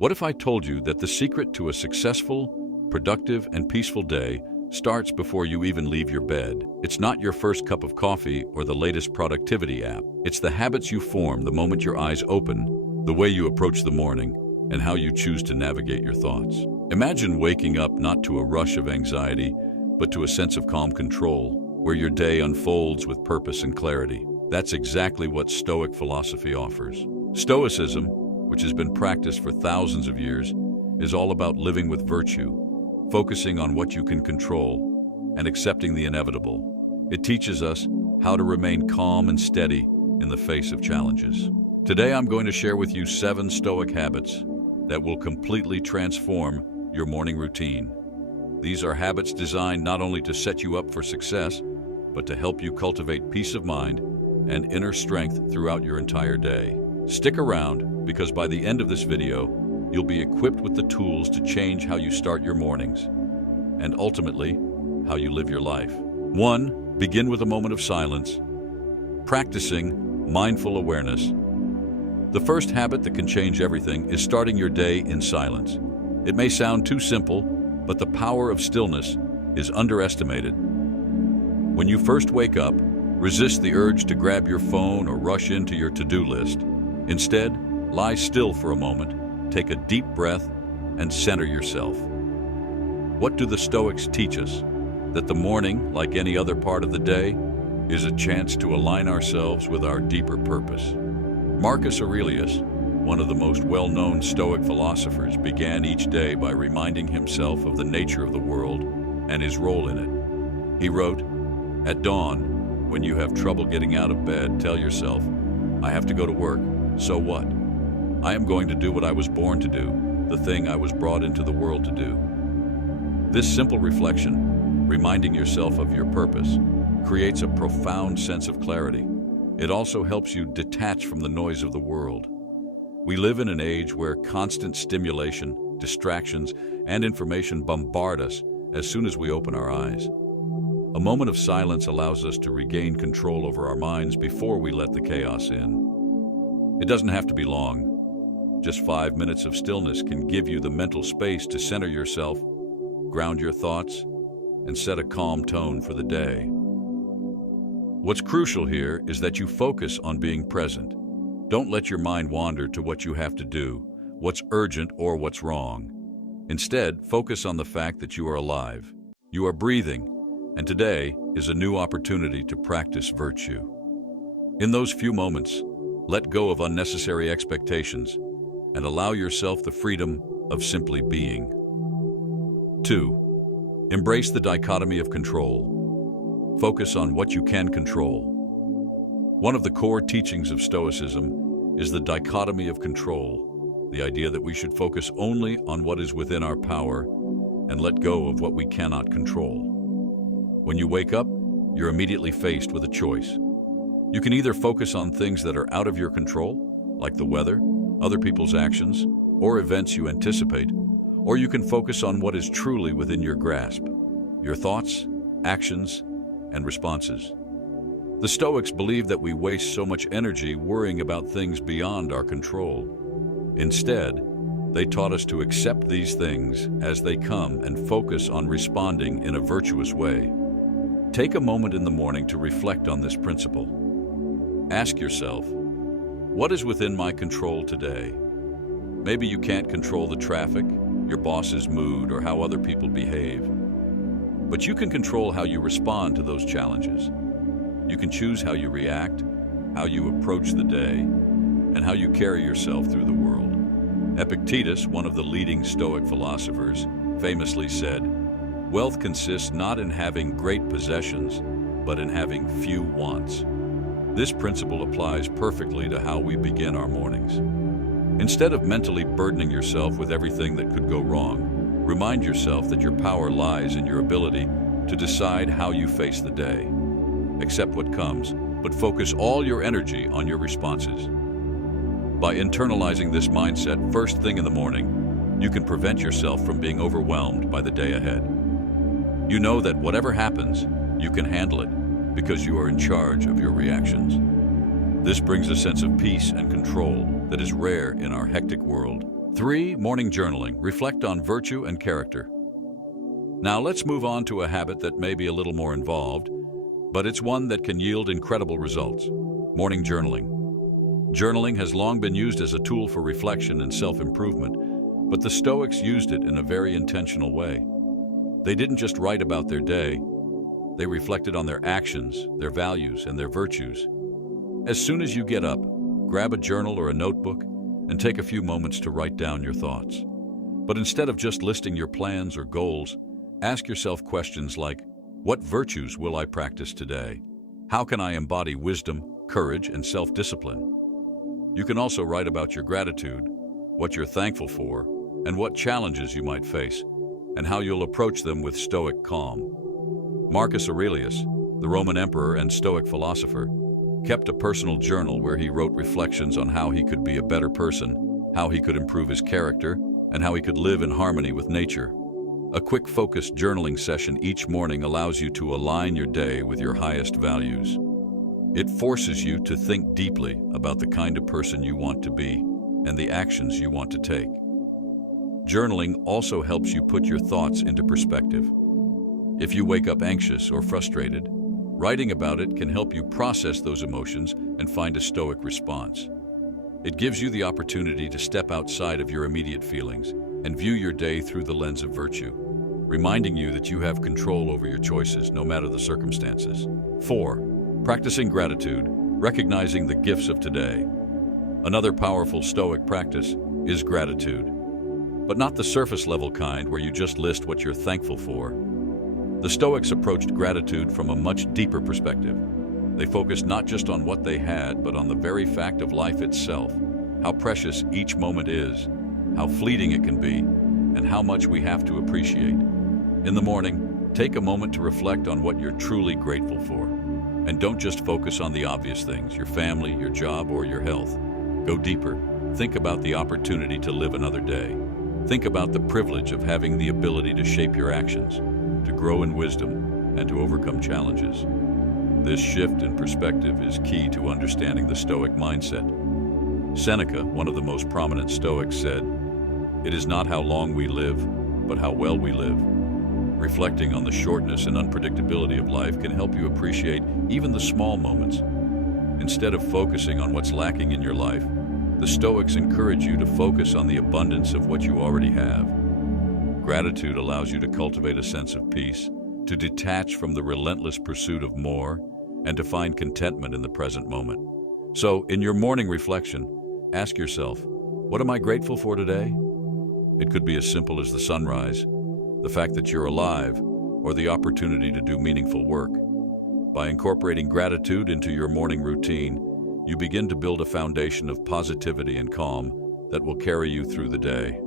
What if I told you that the secret to a successful, productive, and peaceful day starts before you even leave your bed? It's not your first cup of coffee or the latest productivity app. It's the habits you form the moment your eyes open, the way you approach the morning, and how you choose to navigate your thoughts. Imagine waking up not to a rush of anxiety, but to a sense of calm control, where your day unfolds with purpose and clarity. That's exactly what Stoic philosophy offers. Stoicism, which has been practiced for thousands of years, is all about living with virtue, focusing on what you can control, and accepting the inevitable. It teaches us how to remain calm and steady in the face of challenges. Today I'm going to share with you 7 Stoic habits that will completely transform your morning routine. These are habits designed not only to set you up for success, but to help you cultivate peace of mind and inner strength throughout your entire day. Stick around, because by the end of this video, you'll be equipped with the tools to change how you start your mornings, and ultimately, how you live your life. 1. Begin with a moment of silence. Practicing mindful awareness. The first habit that can change everything is starting your day in silence. It may sound too simple, but the power of stillness is underestimated. When you first wake up, resist the urge to grab your phone or rush into your to-do list. Instead, lie still for a moment, take a deep breath, and center yourself. What do the Stoics teach us? That the morning, like any other part of the day, is a chance to align ourselves with our deeper purpose. Marcus Aurelius, one of the most well-known Stoic philosophers, began each day by reminding himself of the nature of the world and his role in it. He wrote, "At dawn, when you have trouble getting out of bed, tell yourself, 'I have to go to work, so what? I am going to do what I was born to do, the thing I was brought into the world to do.'" This simple reflection, reminding yourself of your purpose, creates a profound sense of clarity. It also helps you detach from the noise of the world. We live in an age where constant stimulation, distractions, and information bombard us as soon as we open our eyes. A moment of silence allows us to regain control over our minds before we let the chaos in. It doesn't have to be long. Just 5 minutes of stillness can give you the mental space to center yourself, ground your thoughts, and set a calm tone for the day. What's crucial here is that you focus on being present. Don't let your mind wander to what you have to do, what's urgent, or what's wrong. Instead, focus on the fact that you are alive, you are breathing, and today is a new opportunity to practice virtue. In those few moments, let go of unnecessary expectations and allow yourself the freedom of simply being. 2. Embrace the dichotomy of control. Focus on what you can control. One of the core teachings of Stoicism is the dichotomy of control, the idea that we should focus only on what is within our power and let go of what we cannot control. When you wake up, you're immediately faced with a choice. You can either focus on things that are out of your control, like the weather, other people's actions, or events you anticipate, or you can focus on what is truly within your grasp, your thoughts, actions, and responses. The Stoics believe that we waste so much energy worrying about things beyond our control. Instead, they taught us to accept these things as they come and focus on responding in a virtuous way. Take a moment in the morning to reflect on this principle. Ask yourself, what is within my control today? Maybe you can't control the traffic, your boss's mood, or how other people behave. But you can control how you respond to those challenges. You can choose how you react, how you approach the day, and how you carry yourself through the world. Epictetus, one of the leading Stoic philosophers, famously said, "Wealth consists not in having great possessions, but in having few wants." This principle applies perfectly to how we begin our mornings. Instead of mentally burdening yourself with everything that could go wrong, remind yourself that your power lies in your ability to decide how you face the day. Accept what comes, but focus all your energy on your responses. By internalizing this mindset first thing in the morning, you can prevent yourself from being overwhelmed by the day ahead. You know that whatever happens, you can handle it because you are in charge of your reactions. This brings a sense of peace and control that is rare in our hectic world. 3. Morning journaling. Reflect on virtue and character. Now let's move on to a habit that may be a little more involved, but it's one that can yield incredible results. Morning journaling. Journaling has long been used as a tool for reflection and self-improvement, but the Stoics used it in a very intentional way. They didn't just write about their day, they reflected on their actions, their values, and their virtues. As soon as you get up, grab a journal or a notebook and take a few moments to write down your thoughts. But instead of just listing your plans or goals, ask yourself questions like, what virtues will I practice today? How can I embody wisdom, courage, and self-discipline? You can also write about your gratitude, what you're thankful for, and what challenges you might face, and how you'll approach them with Stoic calm. Marcus Aurelius, the Roman emperor and Stoic philosopher, kept a personal journal where he wrote reflections on how he could be a better person, how he could improve his character, and how he could live in harmony with nature. A quick focused journaling session each morning allows you to align your day with your highest values. It forces you to think deeply about the kind of person you want to be and the actions you want to take. Journaling also helps you put your thoughts into perspective. If you wake up anxious or frustrated, writing about it can help you process those emotions and find a Stoic response. It gives you the opportunity to step outside of your immediate feelings and view your day through the lens of virtue, reminding you that you have control over your choices no matter the circumstances. 4. Practicing gratitude, recognizing the gifts of today. Another powerful Stoic practice is gratitude, but not the surface-level kind where you just list what you're thankful for. The Stoics approached gratitude from a much deeper perspective. They focused not just on what they had, but on the very fact of life itself, how precious each moment is, how fleeting it can be, and how much we have to appreciate. In the morning, take a moment to reflect on what you're truly grateful for. And don't just focus on the obvious things, your family, your job, or your health. Go deeper. Think about the opportunity to live another day. Think about the privilege of having the ability to shape your actions, to grow in wisdom, and to overcome challenges. This shift in perspective is key to understanding the Stoic mindset. Seneca, one of the most prominent Stoics, said, "It is not how long we live, but how well we live." Reflecting on the shortness and unpredictability of life can help you appreciate even the small moments. Instead of focusing on what's lacking in your life, the Stoics encourage you to focus on the abundance of what you already have. Gratitude allows you to cultivate a sense of peace, to detach from the relentless pursuit of more, and to find contentment in the present moment. So, in your morning reflection, ask yourself, what am I grateful for today? It could be as simple as the sunrise, the fact that you're alive, or the opportunity to do meaningful work. By incorporating gratitude into your morning routine, you begin to build a foundation of positivity and calm that will carry you through the day.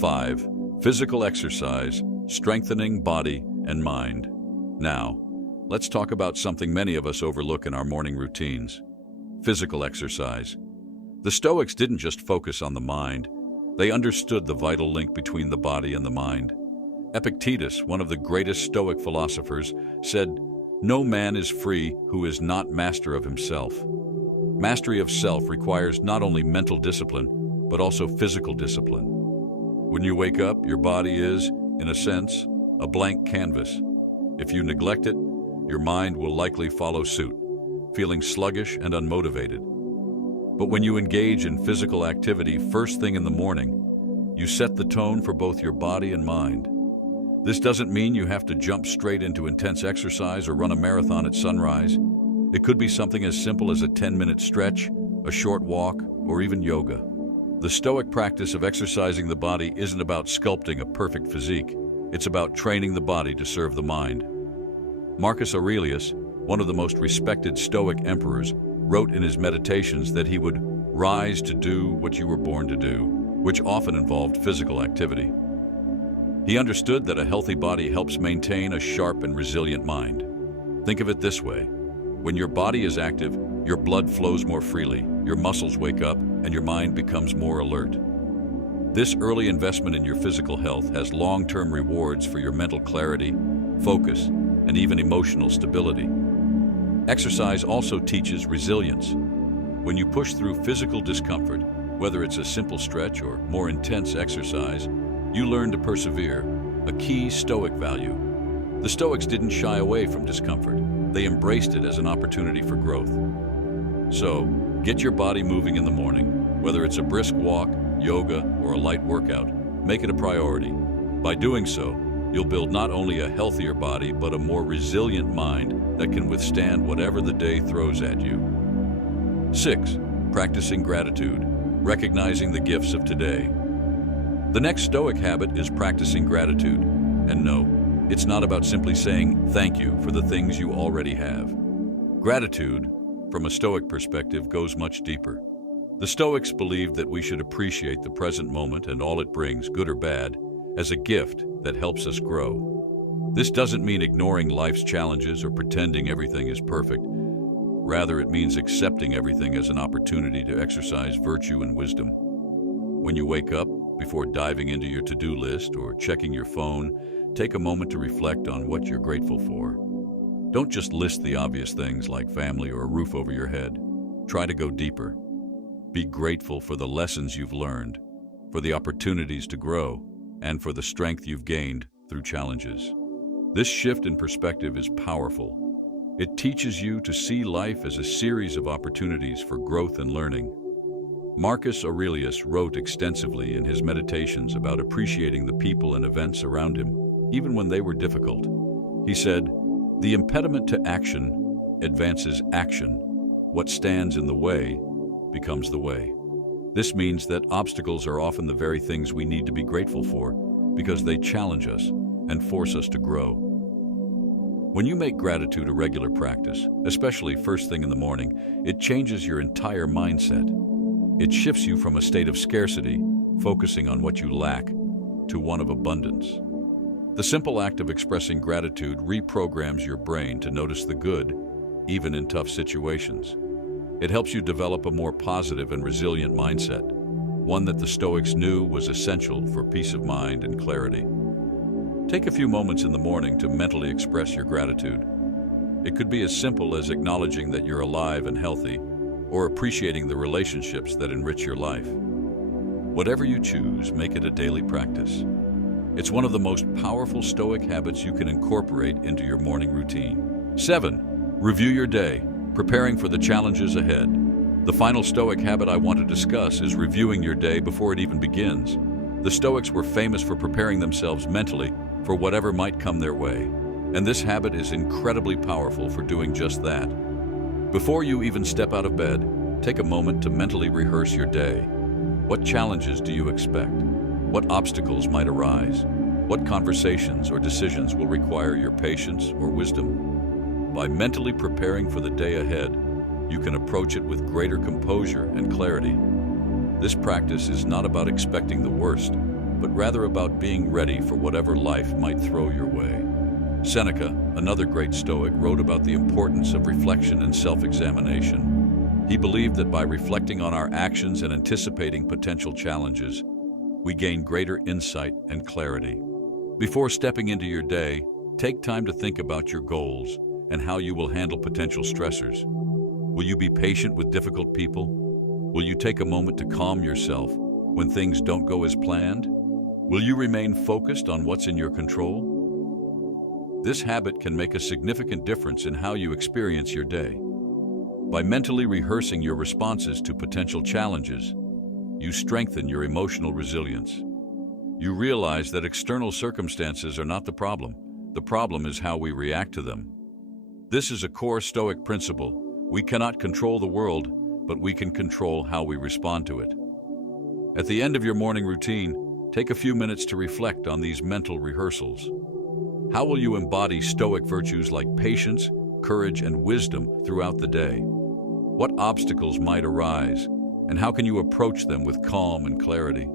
5. Physical exercise, strengthening body and mind. Now, let's talk about something many of us overlook in our morning routines: physical exercise. The Stoics didn't just focus on the mind, they understood the vital link between the body and the mind. Epictetus, one of the greatest Stoic philosophers, said, "No man is free who is not master of himself." Mastery of self requires not only mental discipline, but also physical discipline. When you wake up, your body is, in a sense, a blank canvas. If you neglect it, your mind will likely follow suit, feeling sluggish and unmotivated. But when you engage in physical activity first thing in the morning, you set the tone for both your body and mind. This doesn't mean you have to jump straight into intense exercise or run a marathon at sunrise. It could be something as simple as a 10-minute stretch, a short walk, or even yoga. The Stoic practice of exercising the body isn't about sculpting a perfect physique. It's about training the body to serve the mind. Marcus Aurelius, one of the most respected Stoic emperors, wrote in his meditations that he would rise to do what you were born to do, which often involved physical activity. He understood that a healthy body helps maintain a sharp and resilient mind. Think of it this way: when your body is active, your blood flows more freely, your muscles wake up, and your mind becomes more alert. This early investment in your physical health has long-term rewards for your mental clarity, focus, and even emotional stability. Exercise also teaches resilience. When you push through physical discomfort, Whether it's a simple stretch or more intense exercise, you learn to persevere, a key Stoic value. The Stoics didn't shy away from discomfort. They embraced it as an opportunity for growth. So, get your body moving in the morning. Whether it's a brisk walk, yoga, or a light workout, make it a priority. By doing so, you'll build not only a healthier body, but a more resilient mind that can withstand whatever the day throws at you. 6. Practicing gratitude, recognizing the gifts of today. The next Stoic habit is practicing gratitude. And no, it's not about simply saying thank you for the things you already have. Gratitude, from a Stoic perspective, goes much deeper. The Stoics believed that we should appreciate the present moment and all it brings, good or bad, as a gift that helps us grow. This doesn't mean ignoring life's challenges or pretending everything is perfect. Rather, it means accepting everything as an opportunity to exercise virtue and wisdom. When you wake up, before diving into your to-do list or checking your phone, take a moment to reflect on what you're grateful for. Don't just list the obvious things like family or a roof over your head. Try to go deeper. Be grateful for the lessons you've learned, for the opportunities to grow, and for the strength you've gained through challenges. This shift in perspective is powerful. It teaches you to see life as a series of opportunities for growth and learning. Marcus Aurelius wrote extensively in his meditations about appreciating the people and events around him, even when they were difficult. He said, "The impediment to action advances action. What stands in the way becomes the way." This means that obstacles are often the very things we need to be grateful for because they challenge us and force us to grow. When you make gratitude a regular practice, especially first thing in the morning, it changes your entire mindset. It shifts you from a state of scarcity, focusing on what you lack, to one of abundance. The simple act of expressing gratitude reprograms your brain to notice the good, even in tough situations. It helps you develop a more positive and resilient mindset, one that the Stoics knew was essential for peace of mind and clarity. Take a few moments in the morning to mentally express your gratitude. It could be as simple as acknowledging that you're alive and healthy, or appreciating the relationships that enrich your life. Whatever you choose, make it a daily practice. It's one of the most powerful Stoic habits you can incorporate into your morning routine. 7. Review your day, preparing for the challenges ahead. The final Stoic habit I want to discuss is reviewing your day before it even begins. The Stoics were famous for preparing themselves mentally for whatever might come their way, and this habit is incredibly powerful for doing just that. Before you even step out of bed, take a moment to mentally rehearse your day. What challenges do you expect? What obstacles might arise? What conversations or decisions will require your patience or wisdom? By mentally preparing for the day ahead, you can approach it with greater composure and clarity. This practice is not about expecting the worst, but rather about being ready for whatever life might throw your way. Seneca, another great Stoic, wrote about the importance of reflection and self-examination. He believed that by reflecting on our actions and anticipating potential challenges, we gain greater insight and clarity. Before stepping into your day, take time to think about your goals and how you will handle potential stressors. Will you be patient with difficult people? Will you take a moment to calm yourself when things don't go as planned? Will you remain focused on what's in your control? This habit can make a significant difference in how you experience your day. By mentally rehearsing your responses to potential challenges, you strengthen your emotional resilience. You realize that external circumstances are not the problem. The problem is how we react to them. This is a core Stoic principle. We cannot control the world, but we can control how we respond to it. At the end of your morning routine, take a few minutes to reflect on these mental rehearsals. How will you embody Stoic virtues like patience, courage, and wisdom throughout the day? What obstacles might arise, and how can you approach them with calm and clarity?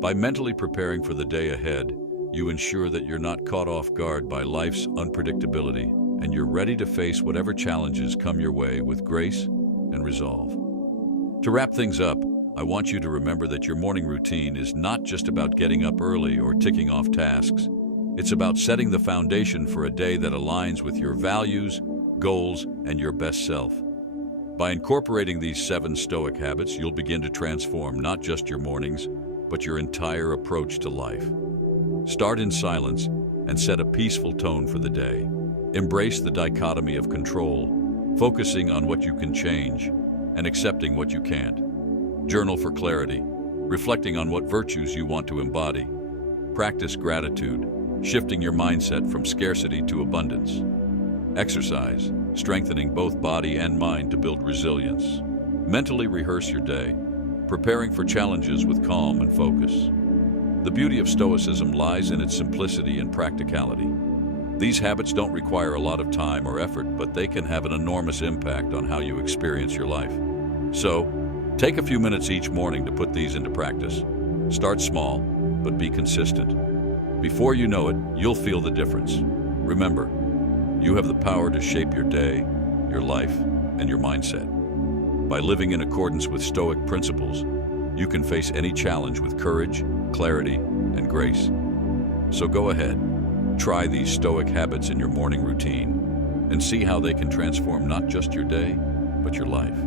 By mentally preparing for the day ahead, you ensure that you're not caught off guard by life's unpredictability, and you're ready to face whatever challenges come your way with grace and resolve. To wrap things up, I want you to remember that your morning routine is not just about getting up early or ticking off tasks. It's about setting the foundation for a day that aligns with your values, goals, and your best self. By incorporating these 7 Stoic habits, you'll begin to transform not just your mornings, but your entire approach to life. Start in silence and set a peaceful tone for the day. Embrace the dichotomy of control, focusing on what you can change and accepting what you can't. Journal for clarity, reflecting on what virtues you want to embody. Practice gratitude, shifting your mindset from scarcity to abundance. Exercise, strengthening both body and mind to build resilience. Mentally rehearse your day, preparing for challenges with calm and focus. The beauty of Stoicism lies in its simplicity and practicality. These habits don't require a lot of time or effort, but they can have an enormous impact on how you experience your life. So, take a few minutes each morning to put these into practice. Start small, but be consistent. Before you know it, you'll feel the difference. Remember, you have the power to shape your day, your life, and your mindset. By living in accordance with Stoic principles, you can face any challenge with courage, clarity, and grace. So go ahead, try these Stoic habits in your morning routine and see how they can transform not just your day, but your life.